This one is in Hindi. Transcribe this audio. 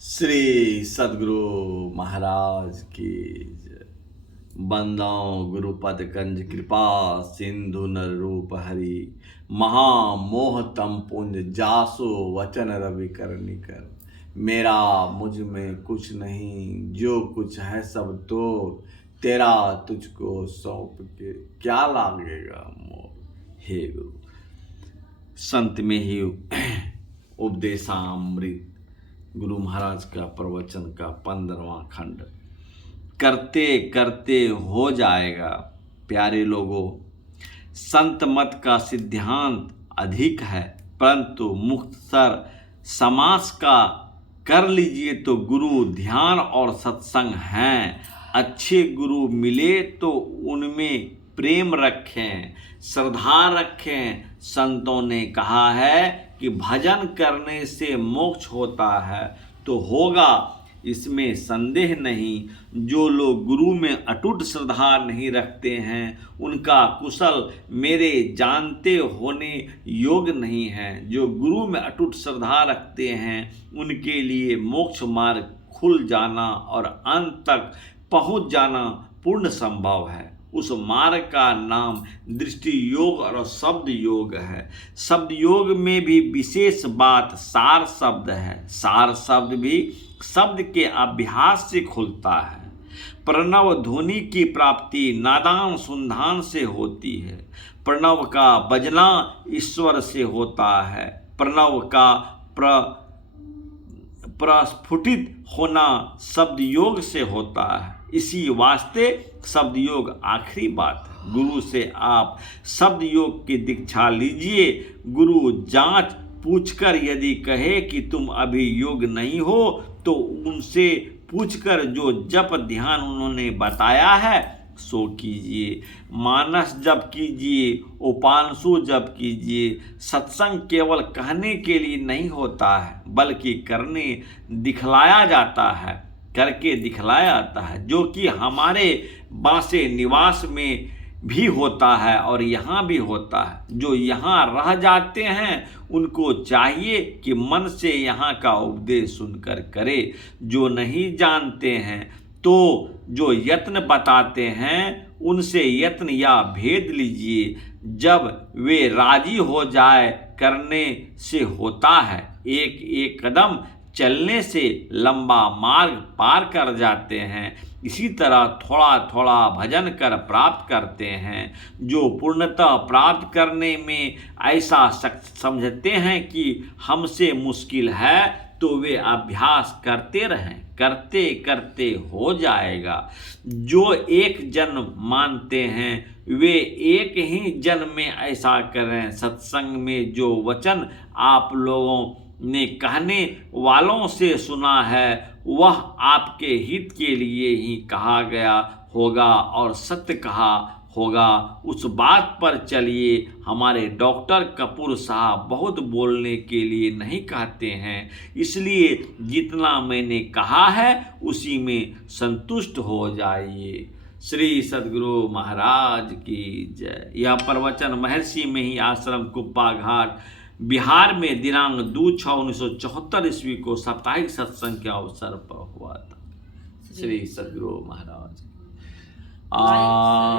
श्री सद्गुरु महाराज की जय। बंदाओं गुरुपद कंज कृपा सिंधु नर रूप हरि महामोह तम पुंज जासो वचन रवि करनी कर। मेरा मुझ में कुछ नहीं, जो कुछ है सब तो तेरा तुझको सौंप के क्या लागेगा मोह। हे गुरु, संत में ही उपदेशामृत गुरु महाराज का प्रवचन का 15वां खंड करते करते हो जाएगा। प्यारे लोगों, संत मत का सिद्धांत अधिक है, परंतु मुख्तसर समास का कर लीजिए तो गुरु ध्यान और सत्संग हैं। अच्छे गुरु मिले तो उनमें प्रेम रखें, श्रद्धा रखें। संतों ने कहा है कि भजन करने से मोक्ष होता है, तो होगा, इसमें संदेह नहीं। जो लोग गुरु में अटूट श्रद्धा नहीं रखते हैं, उनका कुशल मेरे जानते होने योग्य नहीं है। जो गुरु में अटूट श्रद्धा रखते हैं, उनके लिए मोक्ष मार्ग खुल जाना और अंत तक पहुंच जाना पूर्ण संभव है। उस मार्ग का नाम दृष्टि योग और शब्द योग है। शब्द योग में भी विशेष बात सार शब्द है। सार शब्द भी शब्द के अभ्यास से खुलता है। प्रणव ध्वनि की प्राप्ति नादान सुंधान से होती है। प्रणव का बजना ईश्वर से होता है। प्रणव का प्रस्फुटित होना शब्द योग से होता है। इसी वास्ते शब्द योग आखिरी बात है। गुरु से आप शब्द योग की दीक्षा लीजिए। गुरु जांच पूछकर यदि कहे कि तुम अभी योग नहीं हो, तो उनसे पूछकर जो जप ध्यान उन्होंने बताया है सो कीजिए। मानस जप कीजिए, उपांशु जप कीजिए। सत्संग केवल कहने के लिए नहीं होता है, बल्कि करने दिखलाया जाता है, करके दिखलाया जाता है, जो कि हमारे बांसे निवास में भी होता है और यहाँ भी होता है। जो यहाँ रह जाते हैं, उनको चाहिए कि मन से यहाँ का उपदेश सुनकर करे। जो नहीं जानते हैं, तो जो यत्न बताते हैं, उनसे यत्न या भेद लीजिए। जब वे राजी हो जाए, करने से होता है। एक एक कदम चलने से लंबा मार्ग पार कर जाते हैं। इसी तरह थोड़ा थोड़ा भजन कर प्राप्त करते हैं। जो पूर्णतः प्राप्त करने में ऐसा समझते हैं कि हमसे मुश्किल है, तो वे अभ्यास करते रहें। करते करते हो जाएगा। जो एक जन्म मानते हैं, वे एक ही जन्म में ऐसा करें। सत्संग में जो वचन आप लोगों ने कहने वालों से सुना है, वह आपके हित के लिए ही कहा गया होगा और सत्य कहा होगा। उस बात पर चलिए। हमारे डॉक्टर कपूर साहब बहुत बोलने के लिए नहीं कहते हैं, इसलिए जितना मैंने कहा है उसी में संतुष्ट हो जाइए। श्री सद्गुरु महाराज की जय। यह प्रवचन महर्षि में ही आश्रम कुप्पा घाट बिहार में दिनांक 2/6/1974 ईस्वी को साप्ताहिक सत्संग के अवसर पर हुआ था। श्री सद्गुरु महाराज